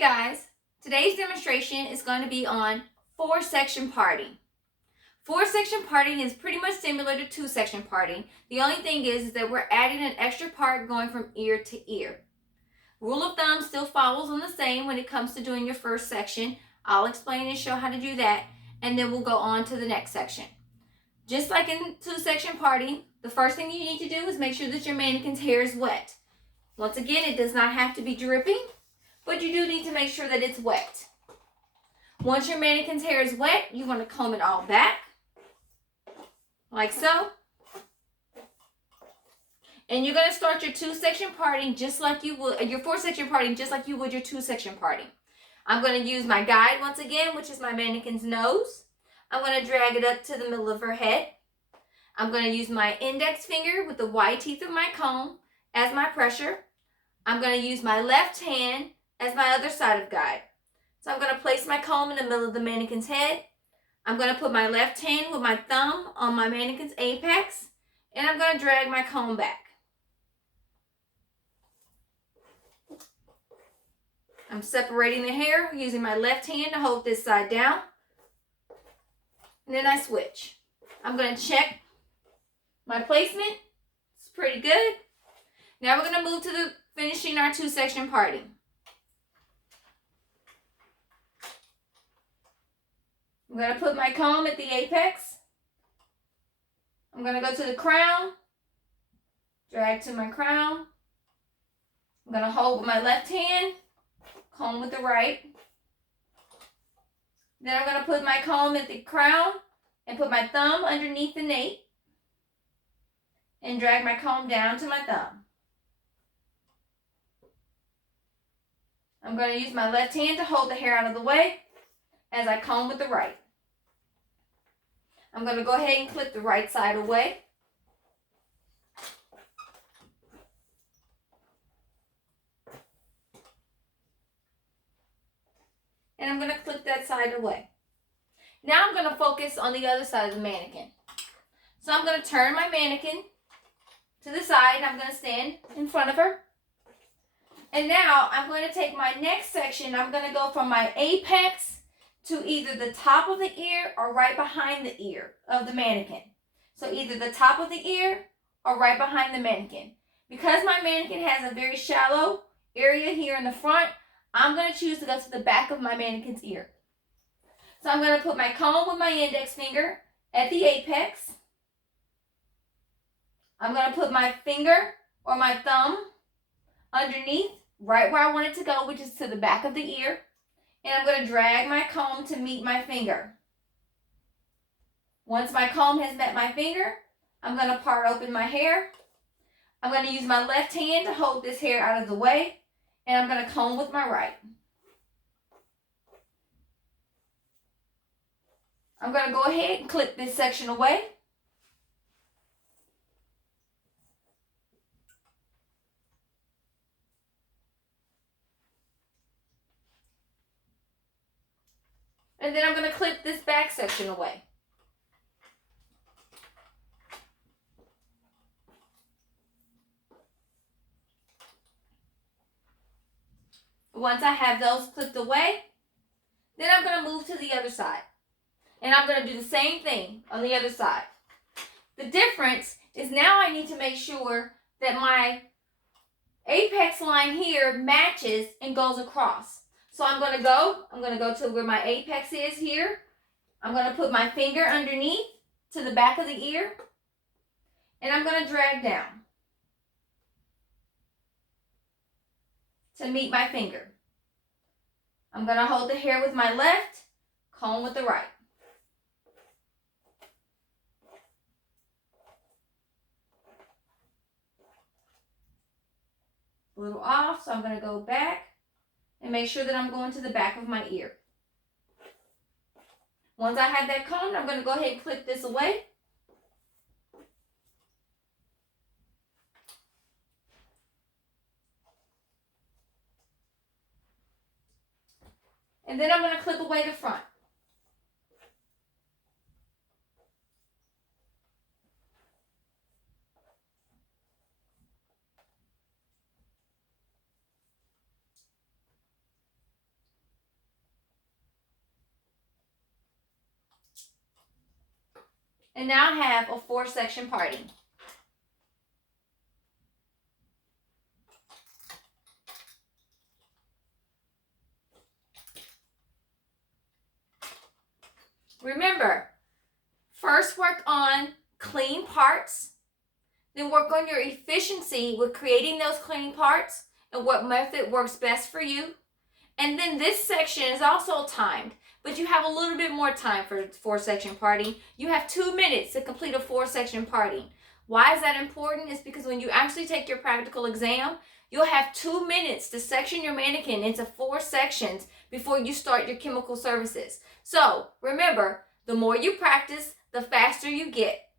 guys, today's demonstration is going to be on 4-section parting. 4-section parting is pretty much similar to 2-section parting. The only thing is that we're adding an extra part going from ear to ear. Rule of thumb still follows on the same when it comes to doing your first section. I'll explain and show how to do that, and then we'll go on to the next section. Just like in 2-section parting, the first thing you need to do is make sure that your mannequin's hair is wet. Once again, it does not have to be dripping, but you do need to make sure that it's wet. Once your mannequin's hair is wet, you want to comb it all back, like so. And you're going to start your 2-section parting just like you would, your 4-section parting just like you would your 2-section parting. I'm going to use my guide once again, which is my mannequin's nose. I'm going to drag it up to the middle of her head. I'm going to use my index finger with the wide teeth of my comb as my pressure. I'm going to use my left hand as my other side of guide. So I'm going to place my comb in the middle of the mannequin's head. I'm going to put my left hand with my thumb on my mannequin's apex, and I'm going to drag my comb back. I'm separating the hair using my left hand to hold this side down. And then I switch. I'm going to check my placement. It's pretty good. Now we're going to move to the finishing our 2-section parting. I'm going to put my comb at the apex. I'm going to go to the crown. Drag to my crown. I'm going to hold with my left hand. Comb with the right. Then I'm going to put my comb at the crown and put my thumb underneath the nape and drag my comb down to my thumb. I'm going to use my left hand to hold the hair out of the way as I comb with the right. I'm going to go ahead and clip the right side away. And I'm going to clip that side away. Now I'm going to focus on the other side of the mannequin. So I'm going to turn my mannequin to the side and I'm going to stand in front of her. And now I'm going to take my next section. I'm going to go from my apex to either the top of the ear or right behind the ear of the mannequin. So either the top of the ear or right behind the mannequin. Because my mannequin has a very shallow area here in the front, I'm going to choose to go to the back of my mannequin's ear. So I'm going to put my comb with my index finger at the apex. I'm going to put my finger or my thumb underneath, right where I want it to go, which is to the back of the ear. And I'm going to drag my comb to meet my finger. Once my comb has met my finger, I'm going to part open my hair. I'm going to use my left hand to hold this hair out of the way. And I'm going to comb with my right. I'm going to go ahead and clip this section away. And then I'm going to clip this back section away. Once I have those clipped away, then I'm going to move to the other side. And I'm going to do the same thing on the other side. The difference is now I need to make sure that my apex line here matches and goes across. So I'm going to go to where my apex is here. I'm going to put my finger underneath to the back of the ear. And I'm going to drag down to meet my finger. I'm going to hold the hair with my left, comb with the right. A little off, so I'm going to go back and make sure that I'm going to the back of my ear. Once I have that combed, I'm going to go ahead and clip this away. And then I'm going to clip away the front. and now have a 4-section parting. Remember, first work on clean parts, then work on your efficiency with creating those clean parts and what method works best for you. And then this section is also timed, but you have a little bit more time for 4-section parting. You have 2 minutes to complete a 4-section parting. Why is that important? It's because when you actually take your practical exam, you'll have 2 minutes to section your mannequin into 4 sections before you start your chemical services. So remember, the more you practice, the faster you get.